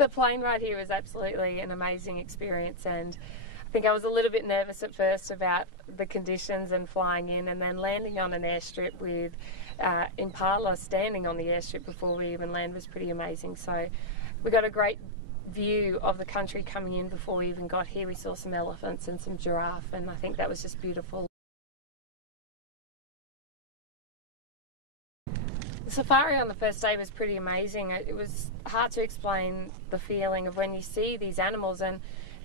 The plane ride here was absolutely an amazing experience, and I think I was a little bit nervous at first about the conditions and flying in, and then landing on an airstrip with Impala standing on the airstrip before we even land was pretty amazing. So we got a great view of the country coming in before we even got here. We saw some elephants and some giraffe, and I think that was just beautiful. The safari on the first day was pretty amazing. It was hard to explain the feeling of when you see these animals, and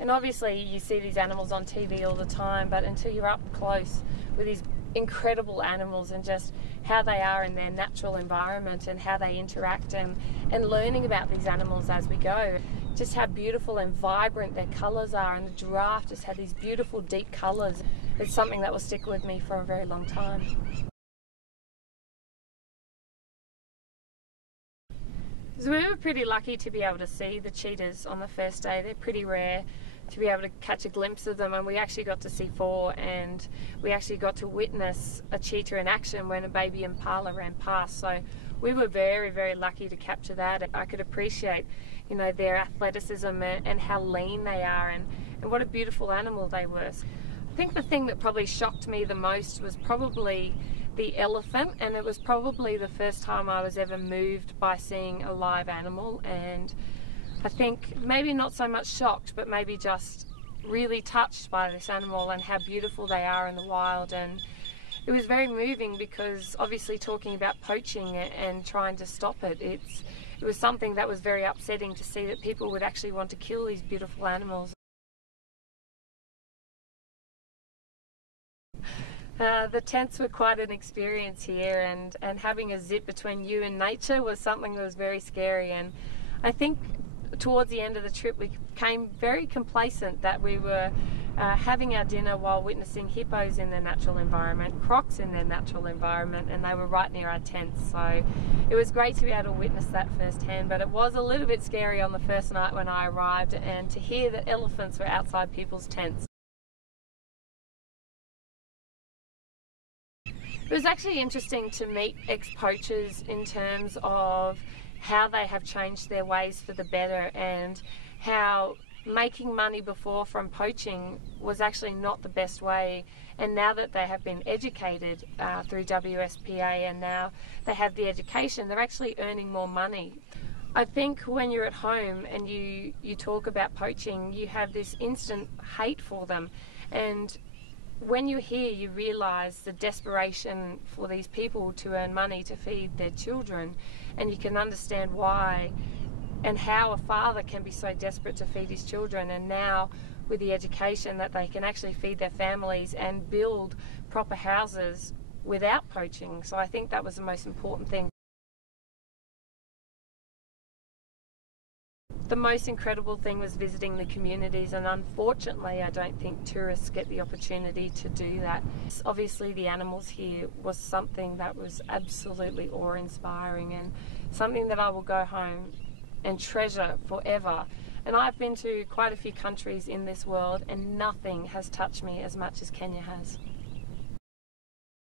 obviously you see these animals on TV all the time, but until you're up close with these incredible animals and just how they are in their natural environment and how they interact, and learning about these animals as we go, just how beautiful and vibrant their colours are, and the giraffe just had these beautiful deep colours. It's something that will stick with me for a very long time. So we were pretty lucky to be able to see the cheetahs on the first day. They're pretty rare to be able to catch a glimpse of them, and we actually got to see 4, and we actually got to witness a cheetah in action when a baby impala ran past. So we were very, very lucky to capture that. I could appreciate, you know, their athleticism and how lean they are, and what a beautiful animal they were. I think the thing that probably shocked me the most was probably the elephant, and it was probably the first time I was ever moved by seeing a live animal, and I think maybe not so much shocked, but maybe just really touched by this animal and how beautiful they are in the wild. And it was very moving because obviously talking about poaching and trying to stop it, it was something that was very upsetting to see that people would actually want to kill these beautiful animals. The tents were quite an experience here, and having a zip between you and nature was something that was very scary. And I think towards the end of the trip we became very complacent that we were having our dinner while witnessing hippos in their natural environment, crocs in their natural environment, and they were right near our tents. So it was great to be able to witness that firsthand, but it was a little bit scary on the first night when I arrived, and to hear that elephants were outside people's tents. It was actually interesting to meet ex-poachers in terms of how they have changed their ways for the better, and how making money before from poaching was actually not the best way, and now that they have been educated through WSPA, and now they have the education, they're actually earning more money. I think when you're at home and you talk about poaching, you have this instant hate for them, and when you're here you realise the desperation for these people to earn money to feed their children, and you can understand why and how a father can be so desperate to feed his children, and now with the education that they can actually feed their families and build proper houses without poaching. So I think that was the most important thing. The most incredible thing was visiting the communities, and unfortunately I don't think tourists get the opportunity to do that. Obviously the animals here was something that was absolutely awe-inspiring, and something that I will go home and treasure forever. And I've been to quite a few countries in this world, and nothing has touched me as much as Kenya has.